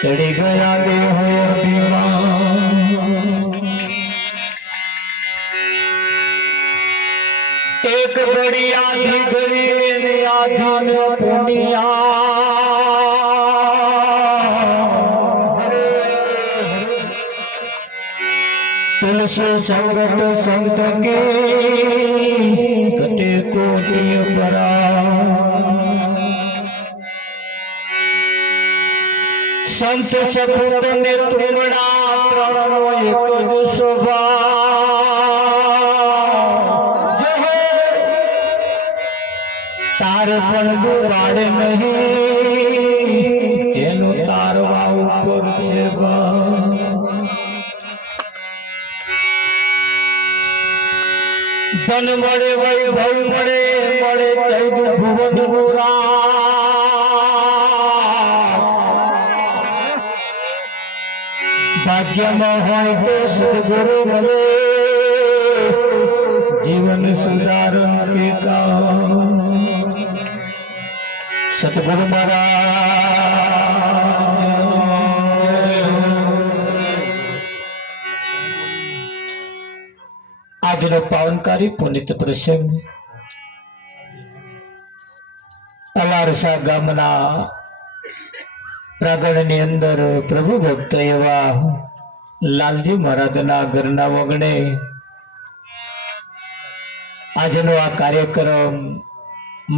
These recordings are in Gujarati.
ચડી ગયા દેહ અભિમાન એક ઘડી આધી ઘડી ને આધી પુનિયા તુલસી સંગત સંત કે કટે કોટી પરા સંત સપૂત ને તુમડા ત્રણ નો એક જ સ્વભાવ તારે પણ ડૂબાડે નહીં એનું તારવા ઉપર છે ધન મળે વૈભવ મળે મળે ચૌદ ભુવન નું રાજ ભાગ્યમાં હોય તો સદગુરુ મળે જીવન સુધારણ કે કામ સદગુરુ આજનો પાવનકારી પુનિત પ્રસંગ અલારસા ગામના પ્રાગણની અંદર પ્રભુ ભક્ત એવા લાલજી મહારાજના ઘરના વગણે આજનો આ કાર્યક્રમ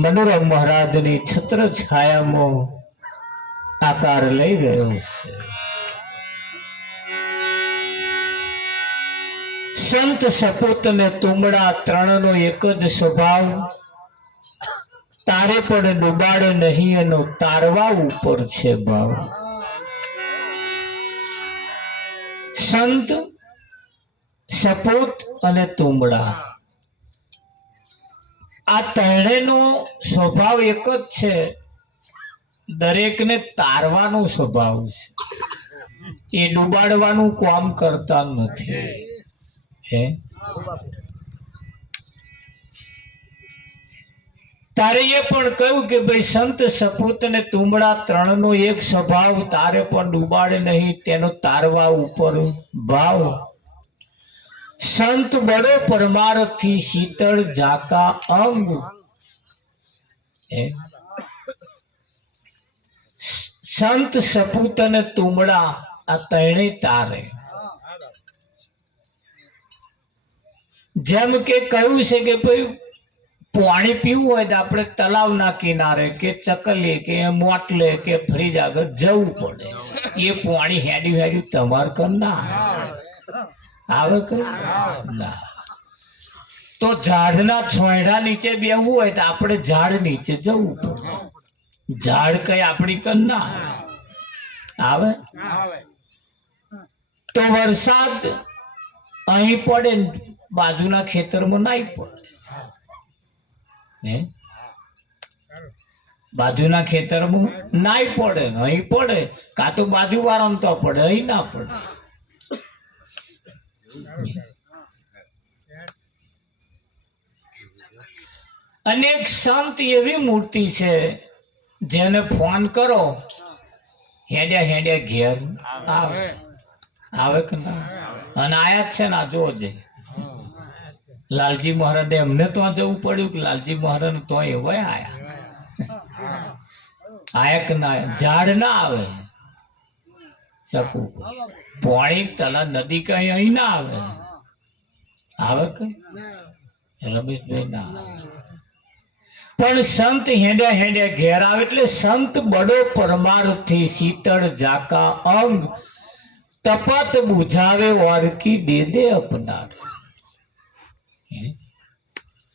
મનોરમ મહારાજની છત્ર છાયામાં આકાર લઈ રહ્યો છે. સંત સપૂત ને તુમડા ત્રણનો એક જ સ્વભાવ તારે પણ ડૂબાડે નહીં એનો તારવા ઉપર છે ભાવ. સંત સપૂત અને તુમડા આ ત્રણેયનો સ્વભાવ એક જ છે. દરેકને તારવાનો સ્વભાવ છે, એ ડૂબાડવાનું કામ કરતા નથી. તારે એ પણ કહ્યું કે ભાઈ સંત સપૂત ને તુમડા ત્રણનો એક સ્વભાવ તારે પણ ડૂબાડે નહીં તેનો તારવા ઉપર ભાવ. સંત બડો પરમારથી શીતળ ઝાકા અંગ સંત સપૂત અને તુમડા આ ત્રણેય તારે. જેમ કે કહ્યું છે કે ભાઈ પાણી પીવું હોય તો આપણે તલાવના કિનારે કે ચકલી કે મોટલે કે ફ્રીજ આગળ જવું પડે. એ પાણી હેડ્યું હેડ્યું તમાર કર ના આવે ના. તો ઝાડના છોંયડા નીચે બેહવું હોય તો આપણે ઝાડ નીચે જવું પડે. ઝાડ કઈ આપણી કર ના આવે. તો વરસાદ અહીં પડે બાજુના ખેતરમાં નાઈ પડે. બાજુના ખેતરમાં નાઈ પડે, અહીં પડે, કાં તો બાજુ વાળાને તો પડે, અહીં ના પડે. અનેક સંત એવી મૂર્તિ છે જેને ફોન કરો હેડ્યા હેડ્યા ઘેર આવે. આવે કે ના? અને આયા છે ને આ જોજે લાલજી મહારાજે એમને તો જવું પડ્યું કે લાલજી મહારાજ તો એવા આયા કે ના? ઝાડ ના આવે શકું પાણી તળા નદી કઈ અહીં ના આવે. આવે કઈ રમેશભાઈ ના આવે. પણ સંત હેડ્યા હેડ્યા ઘેર આવે. એટલે સંત બડો પરમારથી શીતળ ઝાકા અંગ તપત બુઝાવે વારકી દે દે અપનાર.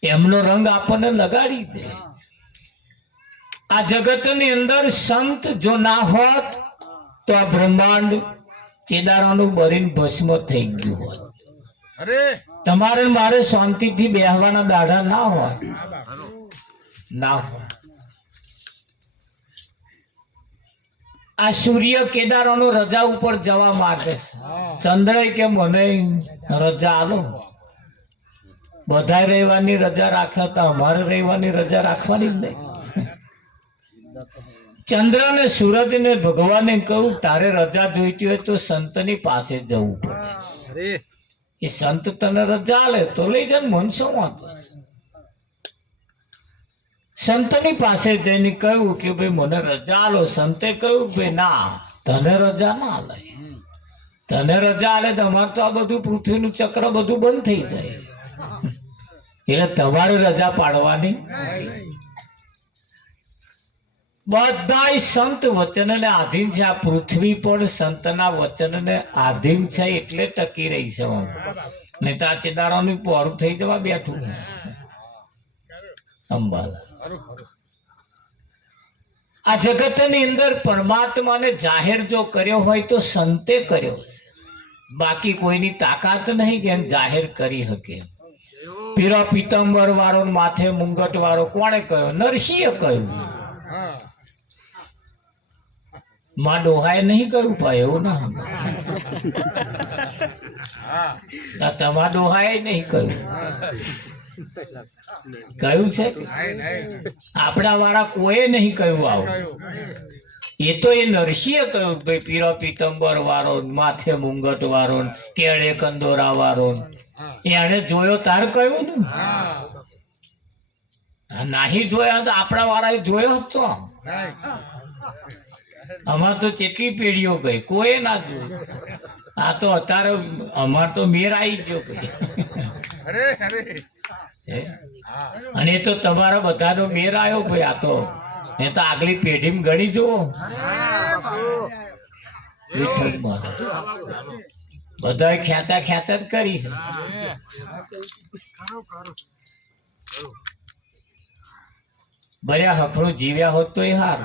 એમનો રંગ આપણને લગાડી દે. આ જગતની અંદર સંત જો ના હોત તો આ બ્રહ્માંડ ચેદારાનું બરીને ભસ્મ થઈ ગયું હોત. તમારે મારે શાંતિથી બેહવાના દાઢા ના હોય ના હોય. આ સૂર્ય કેદારોનો રજા ઉપર જવા માંગે. ચંદ્ર કે મને રજા આલો. બધા રવિવારની રજા રાખ્યા હતા, અમારે રવિવારની રજા રાખવાની જ નહીં. ચંદ્ર ને સૂરજ ને ભગવાને કહ્યું તારે રજા જોઈતી હોય તો સંતની પાસે જવું પડે. એ સંત તને રજા આલે તો લઈ જાય, મન શું વાંધો છે? સંતની પાસે જઈને કહ્યું કે ભાઈ મને રજા આલો. સંતે કહ્યું ભાઈ ના, તને રજા ના આલે. તને રજા આલે તો અમારે તો આ બધું પૃથ્વીનું ચક્ર બધું બંધ થઈ જાય, એટલે તમારે રજા પાડવાની. બધાય સંત વચનને આધીન છે. આ પૃથ્વી પણ સંતના વચનને આધીન છે એટલે ટકી રહી છે. નહીં તો આ ચિદારોનું પોરું થઈ જવા બેઠું અંબાલા. આ જગતની અંદર પરમાત્માને જાહેર જો કર્યો હોય તો સંતે કર્યો છે. બાકી કોઈની તાકાત નહીં કે જાહેર કરી શકે. પીરો પીતંબર વાળો માથે મુંગટ વાળો કોણે કહ્યો? નરસિંહે કહ્યું. માં ડોહાએ નહીં કહ્યું ભાઈ, એવું ના તમારા ડોહાએ નહીં કહ્યું. કહ્યું છે આપણા વાળા કોઈ નહીં કહ્યું. આવું એ તો એ નરસિંહે કહ્યું ભાઈ પીરો પીતંબર વાળો માથે મુંગટ વાળો કેળે કંદોરા વાળો એને જોયો તાર કહ્યું ને. નહીં જોયા તો આપણા વાળાએ જોયો હતો. અમાર તો કેટલી પેઢીઓ ગઈ, કોઈ ના જોયું. આ તો અત્યારે અમાર તો મેર આવી ગયો ભાઈ. અને એ તો તમારા બધાનો મેર આવ્યો ભાઈ. આ તો એ તો આગલી પેઢી ગણી જુઓ. બધા ખેંચા ખેંચા જ કરી. બર્યા હફળું જીવ્યા હોત તો એ હાર.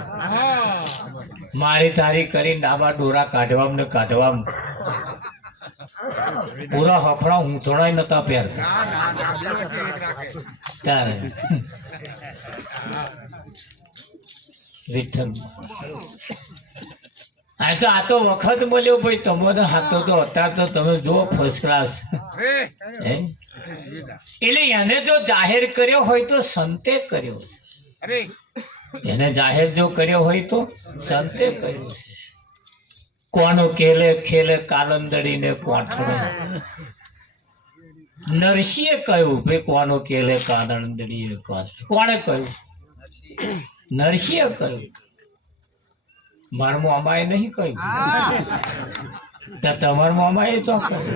મારી તારી કરી ડાબા ડોરા કાઢવામાં ને કાઢવામાં પૂરા હફળા હું થોડા નતા પહેરતા. આ તો વખત મળ્યો ભાઈ તમને. હાથો તો અત્યારે તો તમે જુઓ ફર્સ્ટ ક્લાસ. એટલે એને જો જાહેર કર્યો હોય તો સંતે કર્યો છે. એને જાહેર જો કર્યો હોય તો સંતે કર્યો છે. કોનો કેલે ખેલે કાલંદડી ને કોઠડો. નરસિંહે કહ્યું ભાઈ કોનો કેલે કાલંદડી કોણે કહ્યું? નરસિંહે કહ્યું. મારા મામાએ નહીં કહ્યું. તમારા મામાએ તો કહ્યું.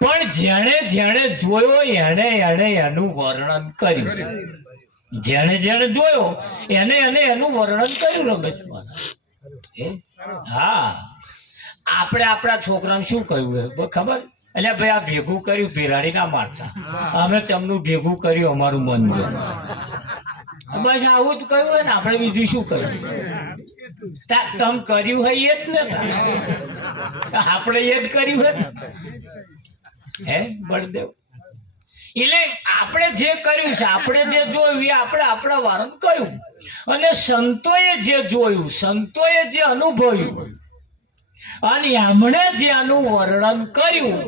પણ જેણે જેણે જોયો એને એને એનું વર્ણન કર્યું. જેણે જેણે જોયો એને એને એનું વર્ણન કર્યું. રમેશ હા, આપણે આપણા છોકરાને શું કહ્યું ખબર? એટલે ભાઈ આ ભેગું કર્યું, ભેરાડી ના મારતા. અમે ચમનું ભેગું કર્યું, અમારું મન જો. બસ આવું જ કહ્યું હોય ને. આપણે બીજું શું કહ્યું? તમ કર્યું હોય એ જ ને, આપણે એ જ કર્યું હોય ને. હે બળદેવ, એટલે આપણે જે કર્યું છે, આપણે જે જોયું એ આપણે આપણા વારન કહ્યું. અને સંતોએ જે જોયું, સંતોએ જે અનુભવ્યું અને એમણે જે આનું વર્ણન કર્યું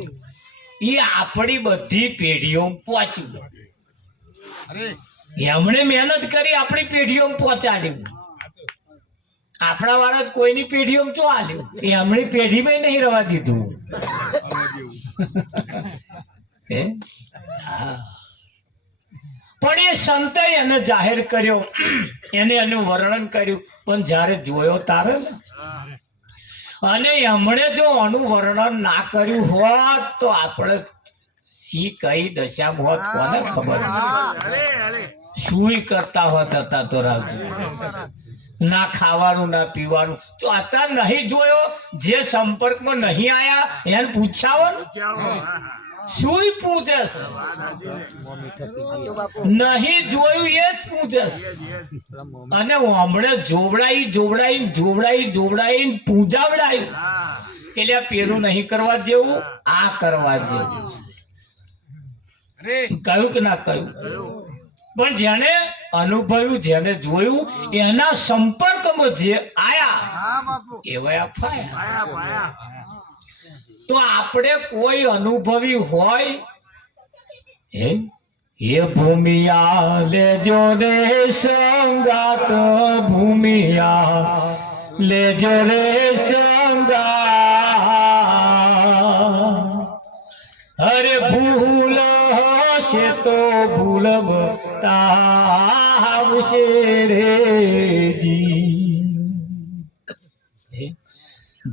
એ આપણી બધી પેઢીઓ પહોંચ્યું. એમણે મહેનત કરી આપણી પેઢીઓ પહોંચાડ્યું. આપણા વાળા કોઈની પેઢીઓ ચો આલ્યું, એમની પેઢીમાં નહીં રવા દીધું. પણ એ સંતે એને જાહેર કર્યો, એને એનું વર્ણન કર્યું. પણ જયારે જોયો તારે ને, અને એમણે જો આનું વર્ણન ના કર્યું હોત તો આપણે સી કઈ દશામાં હોત કોને ખબર. શું કરતા હોત હતા તો રાવજી. ના ખાવાનું ના પીવાનું. તો અત્યારે નહીં જોયો, જે સંપર્કમાં નહીં આયા એને પૂછાવો ને. શું પૂછે છે? નહીં જોયું એ જ પૂછે છે. અને હમણે જોવડાઈ જોવડાઈ જોવડાઈ જોવડાઈ પૂજાવડાયું એટલે પેલું નહીં કરવા જેવું, આ કરવા જેવું. કહ્યું કે ના કહ્યું? પણ જેને અનુભવ્યું, જેને જોયું, એના સંપર્કમાં જે આયા એવા ફાયા. તો આપણે કોઈ અનુભવી હોય એ ભૂમિયા લેજો રે સંગાત ભૂમિયા લેજો રે સંગાત અરે ભૂલ હશે તો ભૂલ બતાવશે રેજી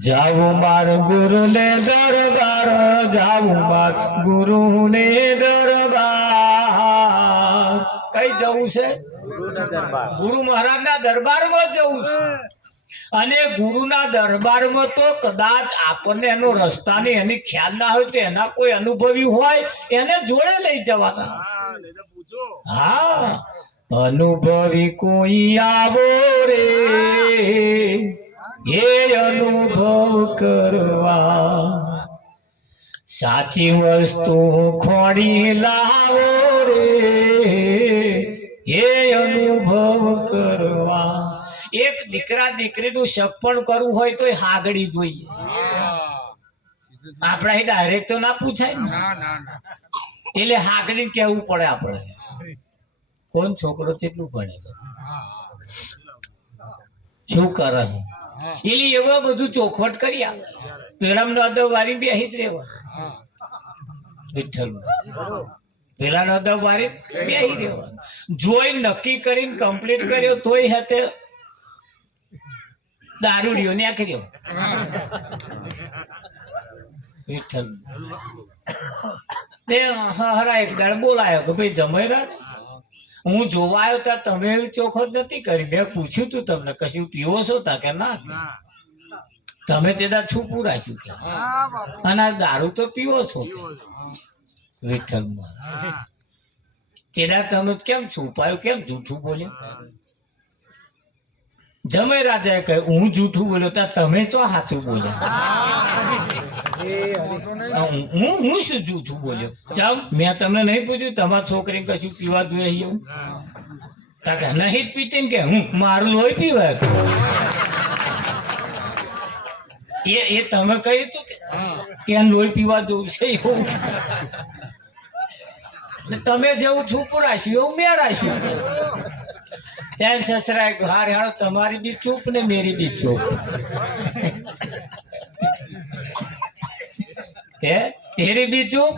જાવું માર ગુરુ ને દરબાર જાવું માર ગુરુ ને દરબાર કઈ જવું છે ગુરુ મહારાજ ના દરબારમાં જવું છે અને ગુરુના દરબારમાં તો કદાચ આપણને એનો રસ્તાની એની ખ્યાલ ના હોય તો એના કોઈ અનુભવી હોય એને જોડે લઈ જવાના હા અનુભવી કોઈ આવો રે એ અનુભવ કરવા સાચી વસ્તુ ખોડી લાવો રે એ અનુભવ કરવા એક દીકરા દીકરીનું સગપણ કરવું હોય તો હાગડી જોઈએ આપણે ડાયરેક્ટ તો ના પૂછાય ને એટલે હાગડી કેવું પડે આપણે કોણ છોકરો કેટલું ભણેલો શું કરે એટલે એવા બધું ચોખવટ કરી આપે પેલા નદ વારી બેસી જ રહેવા વિઠ્ઠલ પેલા નદ વારી બેસી રહેવા જોઈ નક્કી કરીને કમ્પ્લીટ કર્યો તોય હાથે દારૂડિયો નાખ્યો વિઠ્ઠલ હરા એક દાડ બોલાયો કે ભાઈ જમેરા હું જોવા આવ્યો ત્યાં તમે એવી ચોખવટ નથી કરી મેં પૂછ્યું તું તમને કશું પીવો છો તા કે ના તમે તે છૂપું રાખ્યું કે અને દારૂ તો પીવો છો વિઠ્ઠલ તેના તમે કેમ છુપાયું કેમ જૂઠું બોલ્યા જમે રાજાએ કહ્યું હું જૂઠું બોલ્યો ત્યાં તમે તો સાચું બોલ્યા હું શું જૂઠું બોલ્યો ચાલ મેં તમને નહીં પૂછ્યું તમારી છોકરી કશું પીવા જોઈએ એવું નહીં જ પીતી કે હું મારું લોહી પીવાય એ તમે કહ્યું તું કે લોહી પીવા જવું છે એવું તમે જેવું છૂપું રાખ્યું એવું મેં રાખ્યું ત્યાં સસરાએ હાર હાડો તમારી બી ચૂપ ને મેરી બી ચૂપ હે તેરી બી ચૂપ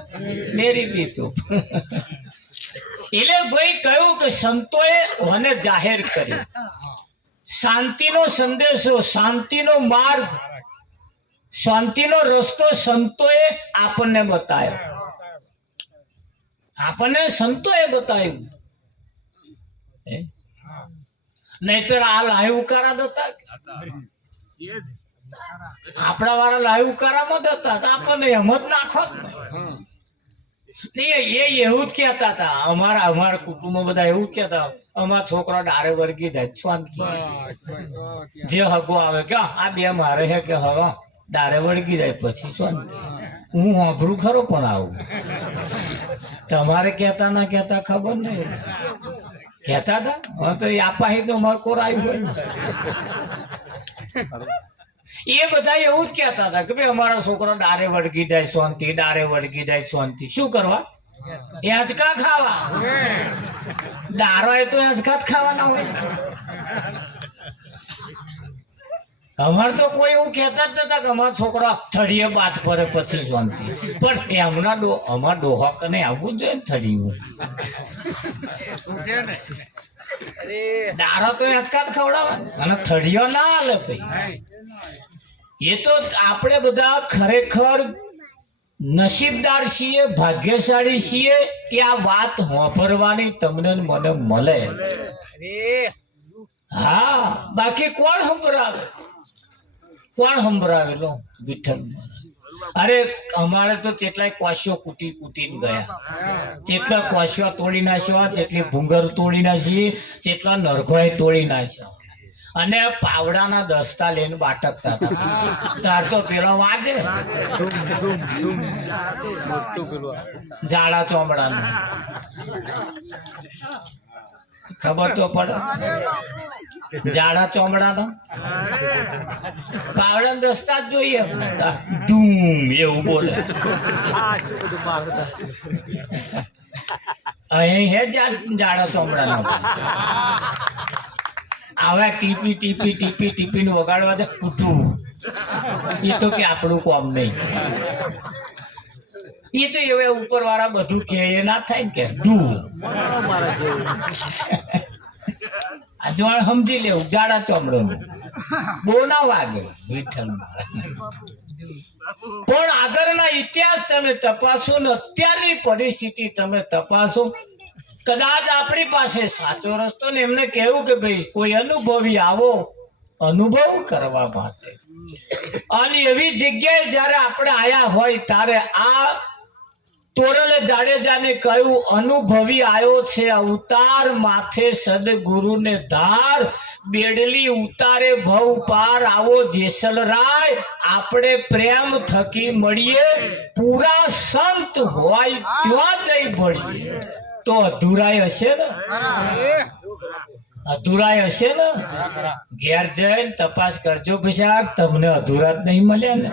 મેરી બી ચૂપ એટલે ભાઈ કહ્યું કે સંતોએ મને જાહેર કર્યું શાંતિનો સંદેશો શાંતિનો માર્ગ શાંતિનો રસ્તો સંતોએ આપણને બતાવ્યો આપણને સંતોએ બતાવ્યું નહીતર આ લાઈવ ઉકારા હતા આપણા વાળા લાઈવ ઉકારામાં હતા આપણને એમ જ નાખો એ એવું જ કહેતા હતા અમારા કુટુંબમાં બધા એવું જ કહેતા અમારા છોકરા ડારે વર્ગી જાય શાંતિ જે હગો આવે કે આ બે મારે છે કે હવે ડારે વળગી જાય પછી શાંતિ હું હોભરું ખરો પણ આવું તમારે કહેતા ના કહેતા ખબર નહીં કહેતા હતા હવે તો આપા તો મરકોર આવ્યું હોય એ બધા એવું જ કહેતા હતા કે ભાઈ અમારા છોકરો ડારે વળગી જાય શાંતિ ડારે વળગી જાય શાંતિ શું કરવા યાચકા ખાવા ડારો એ તો યાચકા જ ખાવાના હોય અમારે તો કોઈ એવું કહેતા જ નતા કે અમારા છોકરા થળીએ બાત પડે પછી શાંતિ પણ એમના અમારા ડોહા કને આવવું જોઈએ ને થળીયું ડારો તો યાચકા જ ખવડાવે અને થળીઓ ના હાલે ભાઈ એ તો આપણે બધા ખરેખર નસીબદાર છીએ ભાગ્યશાળી છીએ કે આ વાત વાપરવાની તમને મને મળે હા બાકી કોણ સંભળાવે લો વિઠ્ઠલ અરે અમારે તો કેટલાય કોશિયો કૂટીને ગયા જેટલા કોશિયા તોડી નાખ્યા જેટલી ભૂંગર તોડી નાખી જેટલા નરઘોય તોડી નાખ્યા અને પાવડાના દસ્તા લઈને બાટકતા હતા તાર તો પેલો વાગે જાડા ચોમડાનું ખબર તો પડે જાડા ચોમડાનો પાવડા દસ્તા જ જોઈએ ધૂમ એવું બોલે અહીં હે જાડો ચોમડાનો આવા ટીપી ટીપી ટીપી ટીપી નું વગાડવા દે કૂટું એ તો કે આપણું કોમ નહીં એ તો એવે ઉપર વાળા બધું કે એ ના થાય ને કે ડૂ આ જોણ સમજી લેવું જાડા ચોમડો બહુ ના વાગે વિઠ્ઠલ પણ આગળના ઇતિહાસ તમે તપાસો ને અત્યારની પરિસ્થિતિ તમે તપાસો કદાચ આપણી પાસે સાચો રસ્તો ને એમને કહેવું કે ભાઈ કોઈ અનુભવી આવો અનુભવ કરવા માટે અને એવી જગ્યાએ જયારે આપણે આયા હોય ત્યારે આ તોરલે જાડેજાને કહ્યું અનુભવી આવ્યો છે અવતાર માથે સદગુરુને ધાર બેડલી ઉતારે ભવ પાર આવો જેસલરાય આપણે પ્રેમ થકી મળીએ પૂરા સંત હોય ત્યાં જઈ ભળીએ તો અધૂરાય હશે ને અધૂરાય હશે ને ઘેર જઈને તપાસ કરજો પછી તમને અધૂરા જ નહીં મળ્યા ને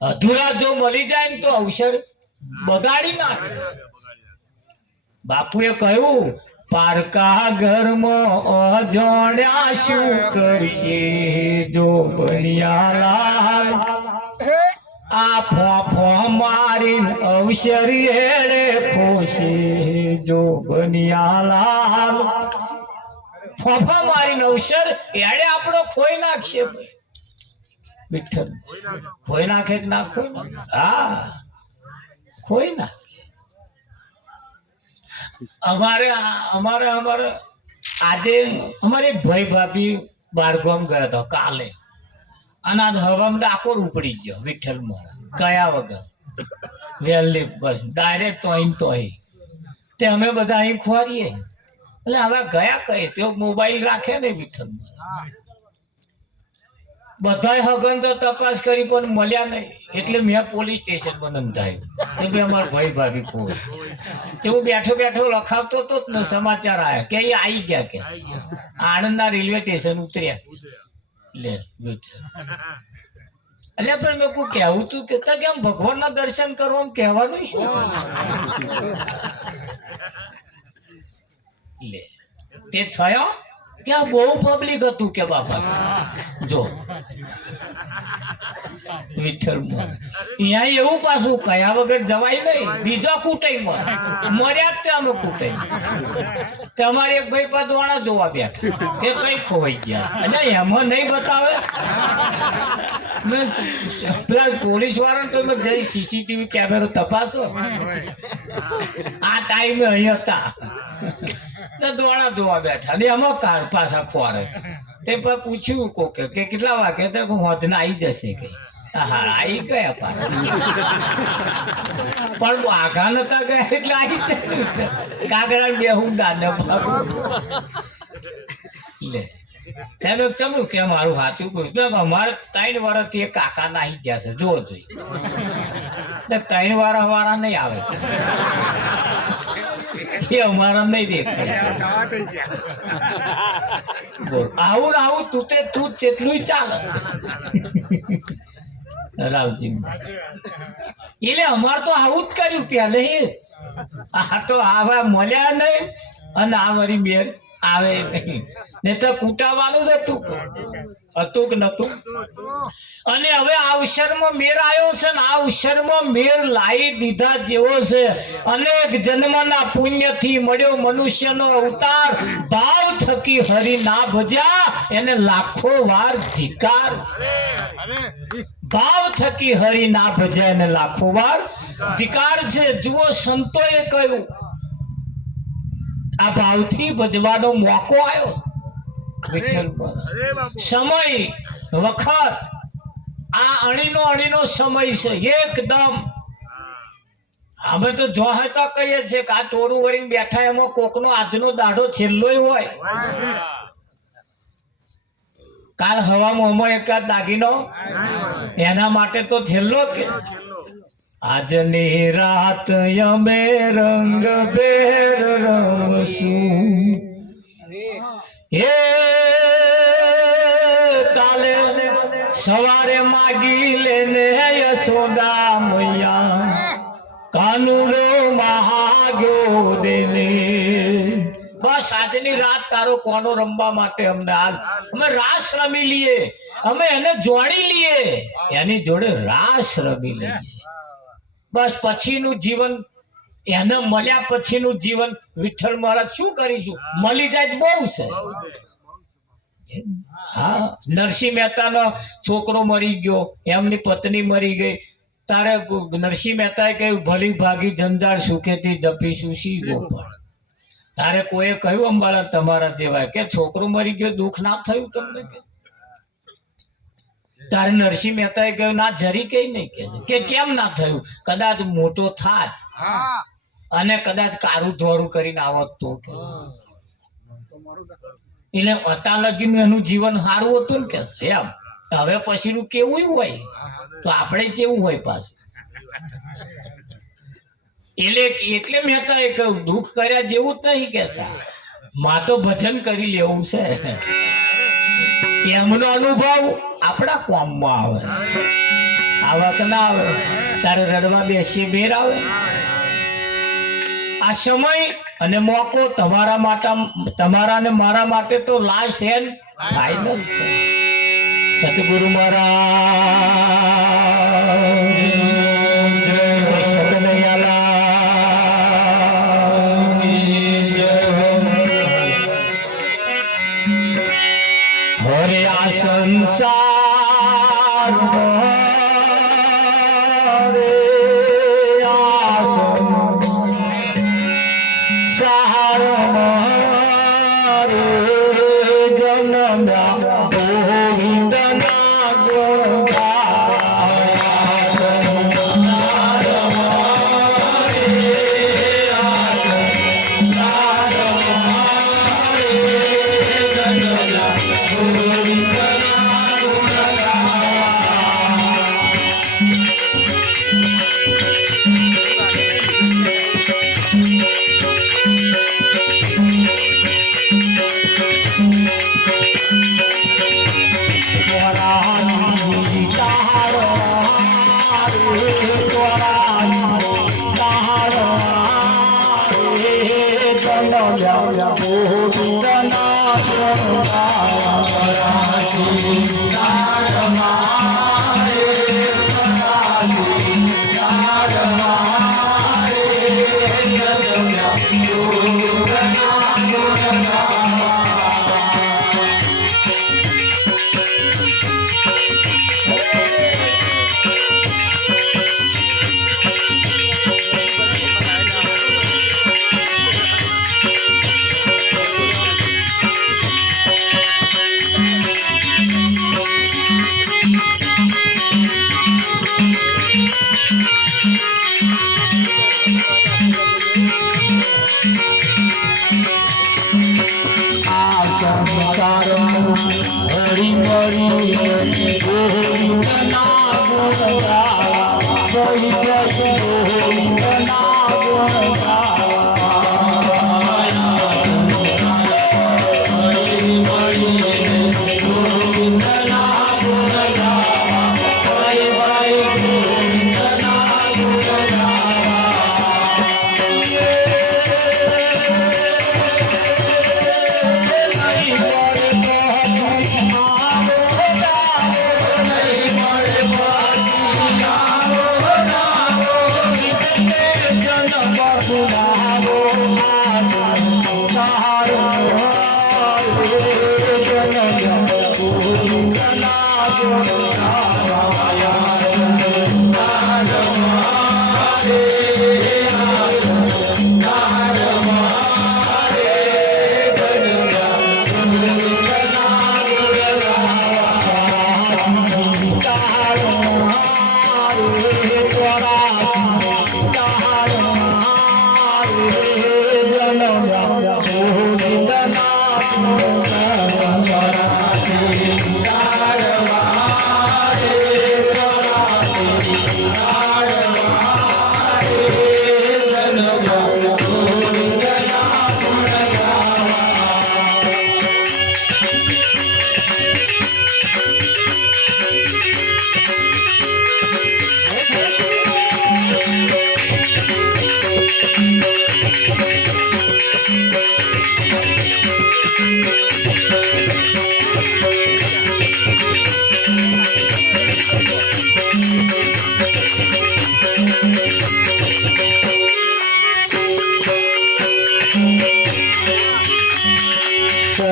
અધૂરા જો મળી જાય ને તો અવસર બગાડી નાખે બાપુએ કહ્યું પારકા ઘરમાં અજાણ્યા શું કરશે જો બનિયાલાલ આ ફોફો મારીને અવસર હેડે ખોશે જો બનિયાલાલ ફોફા મારીને અવસર હેડે આપણો ખોઈ નાખશે વિઠ્ઠલ ખોઈ નાખે કે ના ખોઈ હા ખોઈ નાખે અમારે અમારે અમારે આજે અમારે એક ભાઈ ભાભી બારગામ ગયા હતા કાલે અને આજ હવામાં ડાકોર ઉપડી ગયો વિઠ્ઠલ મહારાજ કયા વગર વહેલી બસ ડાયરેક્ટ તો અહીં તે અમે બધા અહીં ખોરીએ એટલે હવે ગયા કઈ તેઓ મોબાઈલ રાખે ને વિઠ્ઠલ મહારાજ બધા હગન તો તપાસ કરી પણ મળ્યા નહીં એટલે મેં પોલીસ સ્ટેશન માં નોંધાયું કે ભાઈ અમારા ભાઈ ભાભી ખોઈ તે હું બેઠો બેઠો લખાવતો તો જ ને સમાચાર આવ્યા કે એ આવી ગયા કે આણંદના રેલવે સ્ટેશન ઉતર્યા લે એટલે પણ મેં કોઈ કહેવું તું કે કેમ ભગવાનના દર્શન કરવા કહેવાનું શું લે તે થયો ક્યાં બહુ પબ્લિક હતું કે બાપા જો વિઠ્ઠલ અહીંયા એવું પાછું કયા વગર જવાય નહીં બીજા કુટાઈમાં મર્યા જ અમે કુટાઈ તમારે એક ભાઈ પદવાણા જોવા બેઠા તે કઈ ખોવાઈ ગયા અને એમાં નહીં બતાવે પેલા પોલીસ વાળા તો મેં જઈ સીસીટીવી કેમેરો તપાસો આ ટાઈમે અહીં હતા દોડા જોવા બેઠા ને એમાં કાર પાછા ફોરે તે પૂછ્યું કોકે કે કેટલા વાગે તો હોદના આવી જશે કે હા આવી ગયા પાછા પણ આઘા નતા ગયા એટલે આવી જાય કાગડા બેહું દાને લે તેમ ચમડું કે મારું સાચું કહ્યું અમારે 3 વર્ષથી એક કાકા નાહી ગયા છે જો જોઈ 3 વર્ષ વાળા નહીં આવે એ અમારા નહીં દેખાય આવું આવું તું તે તું જેટલું ચાલે રાવજી એટલે અમાર તો આવું જ કર્યું પેલે આ તો આવા મળ્યા નહીં અને આ વરી બેર આવે નહીં ને તો કૂટાવાનું હતું કે નતું અને હવે આ અવસરમાં મેર આવ્યો છે ને આ અવસરમાં મેર લાવી દીધા જેવો છે અનેક જન્મના પુણ્યથી મળ્યો મનુષ્યનો અવતાર ભાવ થકી હરિ ના ભજ્યા એને લાખો વાર ધિકાર ભાવ થકી હરિ ના ભજ્યા એને લાખો વાર ધિકાર છે જુઓ સંતોએ કહ્યું આ ભાવથી ભજવાનો મોકો આવ્યો સમય વખત આ અણીનો સમય છે એકદમ અમે તો જોહતા કહીએ છીએ કે આ તોરું વળીને બેઠા એમાં કોકનો આજનો દાડો છેલ્લો હોય કાલ હવામાં એકાદ દાગીનો એના માટે તો છેલ્લો કે આજની રાત અમે રંગ બેર રમશું એ કાલે સવારે માગી લેને યશોદા મૈયા અનુડો મહાગ્યો દેને બસ આજની રાત તારો કોનો રમવા માટે અમને હાલ અમે રાસ રમી લઈએ, અમે એને જોડી લઈએ, એની જોડે રાસ રમી લઈએ. બસ પછીનું જીવન એને મળ્યા પછીનું જીવન વિઠ્ઠલ મહારાજ શું કરીશું? મળી જાય તો બહુ છે. હા, નરસિંહ મહેતાનો છોકરો મરી ગયો, એમની પત્ની મરી ગઈ. તારે નરસિંહ મહેતાએ કહ્યું ભલી ભાગી જંજાળ સુખેથી જપીશું શી ગોપાળ. તારે કોઈએ કહ્યું અંબાલા તમારા જેવા કે છોકરો મરી ગયો દુઃખ ના થયું તમને? કે તારે નરસિંહ મહેતાએ કહ્યું ના જરી કઈ નહીં. કે કેમ ના થયું? કદાચ મોટો થાત અને કદાચ કારું ધોરું કરીને આવત તો. એટલે હતા લગીનું એનું જીવન સારું હતું ને કે એમ. હવે પછીનું કેવું હોય તો આપણે કેવું હોય પાછું. એટલે મહેતાએ કહ્યું દુઃખ કર્યા જેવું જ નહીં કે માં તો ભજન કરી લેવું છે. એમનો અનુભવ આપણા કોમમાં આવે, આવા કે ના આવે. તારે રડવા બેસી બેર આવે. આ સમય અને મોકો તમારા માટે, તમારા ને મારા માટે તો લાસ્ટ એન્ડ ફાઇનલ છે. સતગુરુ મહારાજ સતનૈયાલા હરે આ સંસાર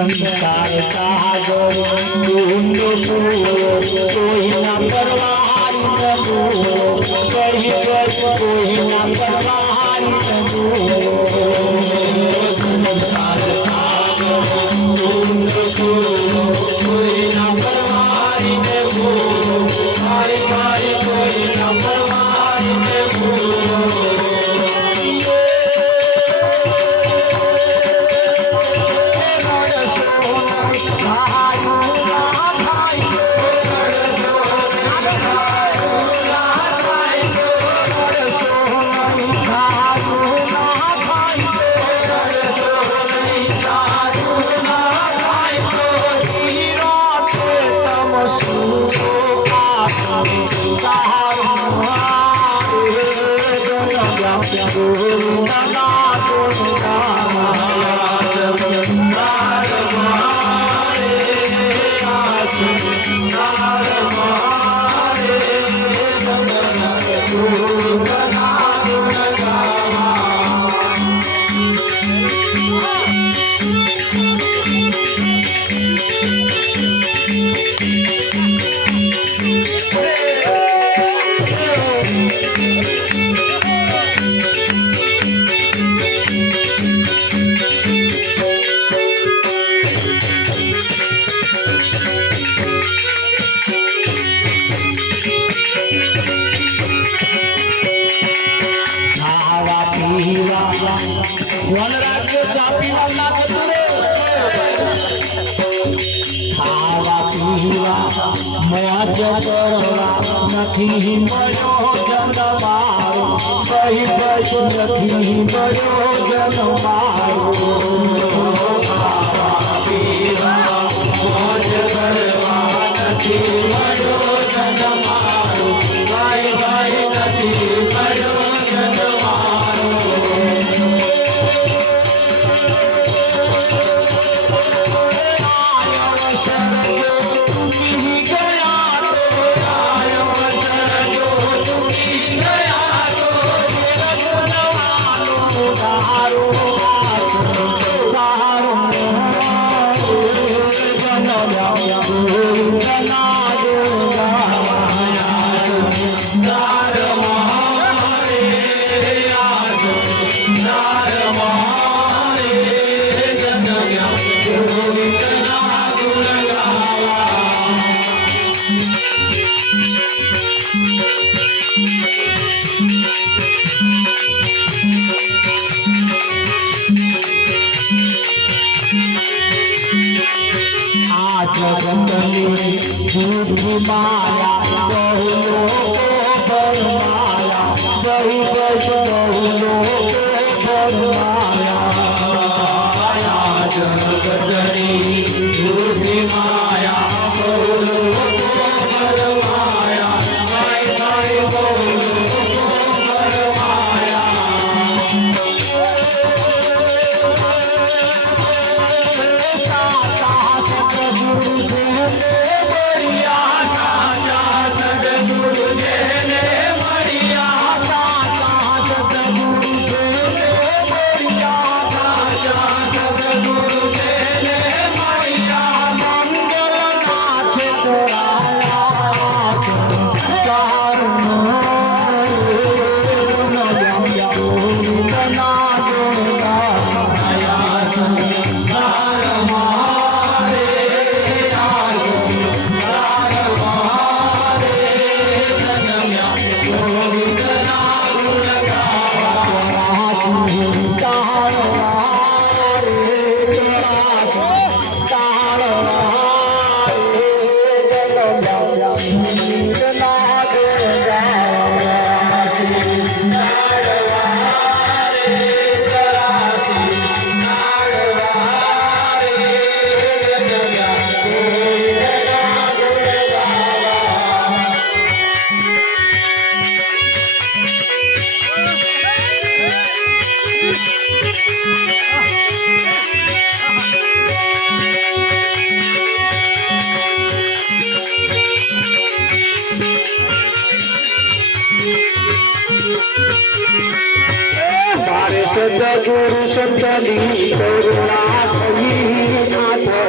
સંસાર સાગર ઊંડો પૂરો કોઈના પરવારી ન ભૂલો કહી કોઈના પરવારી ન ભૂલો સંસાર સાગર ઊંડો પૂરો કોઈના પરવારી ન ભૂલો મારી મારી કોઈના પરવારી ન ભૂલો નથી મળ્યો જન્મારો કઈ નથી મળ્યો જન્મારો નથી મળ્યો જન્મારો કઈ નથી મળ્યો જન્મારો माया बहुलो माया बहु बहुलो माया जगदनी दूधी माया बहुलो माया सदगुरु संतनी करुणा कही नाथ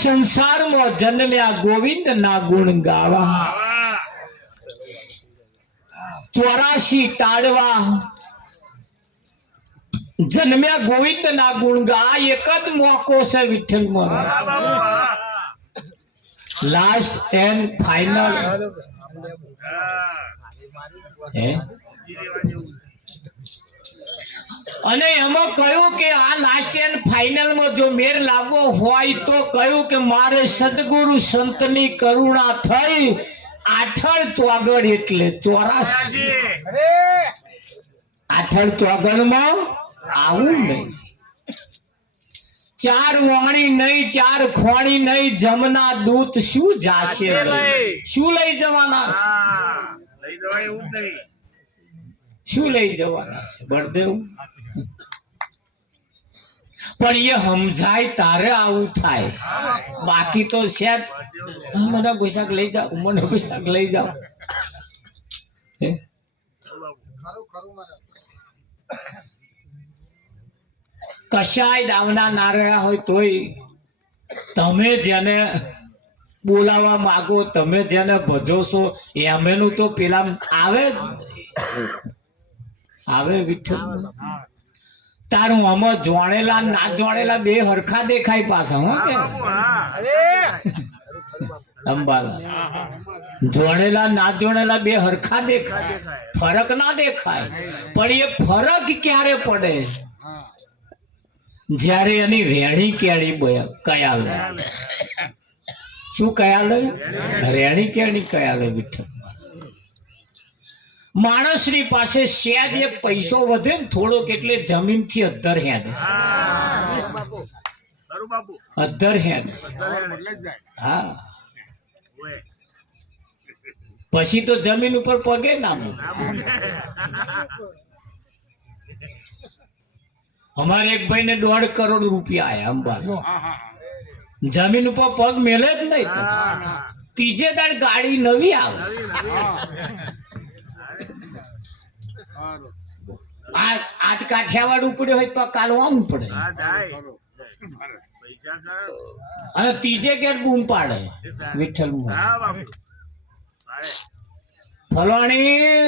સંસારમાં જન્મ્યા ગોવિંદ ના ગુણ ગાવા 84 તાળવા જન્મ્યા ગોવિંદ ના ગુણ ગા એક જ મોકો છે વિઠ્ઠલમાં લાસ્ટ એન્ડ ફાઇનલ અને એમાં કહ્યું કે આ લાસ્ટ એન્ડ ફાઇનલ માં જો મેર લાવવો હોય તો કહ્યું કે મારે સદગુરુ સંતની કરુણા થઈ આઠળ ચોગડ એટલે 84 આઠળ ચોગડમાં આવું નહીં, 4 વાણી નહીં, 4 ખોણી નહીં, જમના દૂત શું જાશે લઈ? શું લઈ જવાના? શું લઈ જવાના છે બળદેવ? પણ એ સમજાય તારે આવું થાય, બાકી તો શેઠ મને પોશાક લઈ જાઓ, મને પોશાક લઈ જાઓ. કશાય દાવના ના રહ્યા હોય તોય તમે જેને બોલાવા માંગો, તમે જેને ભજવશો એમેનું તો પેલા આવે વિઠ્ઠલ. તારું આમાં જોણેલા ના જોણેલા બે હરખા દેખાય પાછા. હો કે અંબાલા જોણેલા ના જોણેલા બે હરખા દેખાય, ફરક ના દેખાય. પણ એ ફરક ક્યારે પડે? જ્યારે એની રેણી કેણી કયા લે. શું કયા લે? રેણી કેણી કયા લે વિઠ્ઠલ. માણસની પાસે સેજ એક પૈસો વધે ને થોડોક એટલે જમીન થી અધર હેડ, અધર હેડ. હા, પછી તો જમીન ઉપર પગે ના મૂકે. અમારે એક ભાઈ ને 1.5 કરોડ રૂપિયા આયા અંબાલા, જમીન ઉપર પગ મેલે જ નહીં. ત્રીજે દાડ ગાડી નવી આવે. આજ કાઠિયાવાડ ઉપડ્યો હોય તો કાલવાનું પડે, અને ત્રીજે ગેટ બૂમ પાડે વિઠ્ઠલ ફલાણી.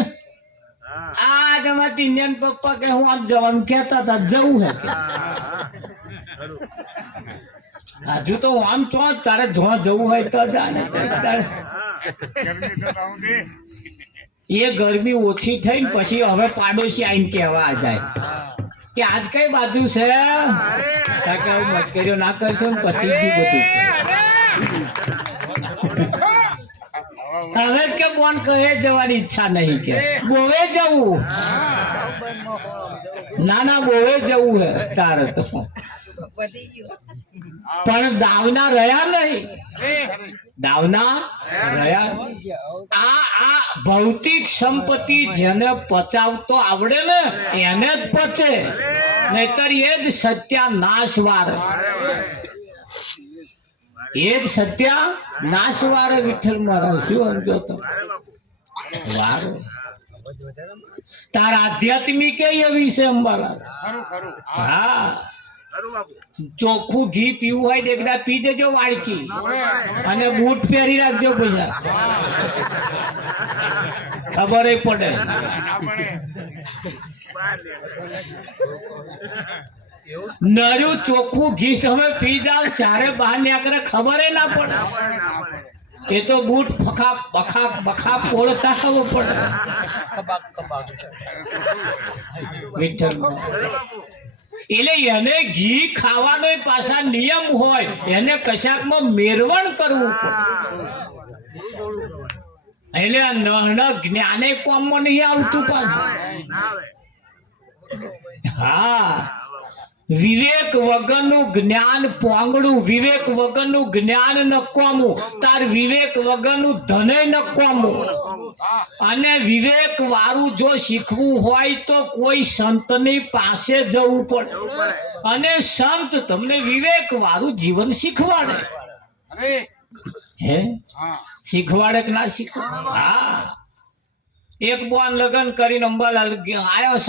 આ તમારા તીન્યાન પપ્પા કે હું આમ જવાનું કહેતા હતા, જવું હે કે હજુ તો આમ તો તારે જો જવું હોય તો જાને. એ ગરમી ઓછી થઈ ને પછી હવે પાડોશી આઈને કહેવા જાય કે આજ કઈ બાજુ છે, કે હું મસ્કરીઓ ના કરશો ને પછી બધું. હવે કે બોન કહે જવાની ઈચ્છા નહીં, કે બોવે જવું. ના બોવે જવું હે તારે તો. પણ દાવના રહ્યા નહીં, દાવના રહ્યા. આ ભૌતિક સંપત્તિ જેને પચાવતો આવડે ને એને જ પચે, નહીતર એ જ સત્યાનાશ વારે, એ જ સત્યાનાશ વારે. વિઠ્ઠલ મહારાજ શું સમજો તો વારે. તાર આધ્યાત્મિક એવી છે અંબાલા. હા, ચોખ્ખું ઘી પીવું હોય તો એકદા પી દેજો વાડકી, અને બૂટ પહેરી રાખજો, પછી ખબર પડે. નર્યું ચોખ્ખું ઘી તમે પી જાવ, ચારે બહાર નીકળે ખબર ના પડે. એ તો બૂટ ફખાપ બખાપ બખાપ ઓળતા ખબર પડે. એટલે એને ઘી ખાવાનો પાછા નિયમ હોય, એને કશાકમાં મેરવણ કરવું પડે. એટલે જ્ઞાને કોમમાં નહીં આવતું પાછું. હા, વિવેક વગરનું જ્ઞાન પોંગડું, વિવેક વગરનું જ્ઞાન નકામું, તાર વિવેક વગરનું ધને નકામું. અને વિવેક વાળું જો શીખવું હોય તો કોઈ સંતની પાસે જવું પડે, અને સંત તમને વિવેક વાળું જીવન શીખવાડે. હે, શીખવાડે કે ના શીખવાડે? હા, એક બોન લગ્ન કરીને અંબાલાલ આવ્યો.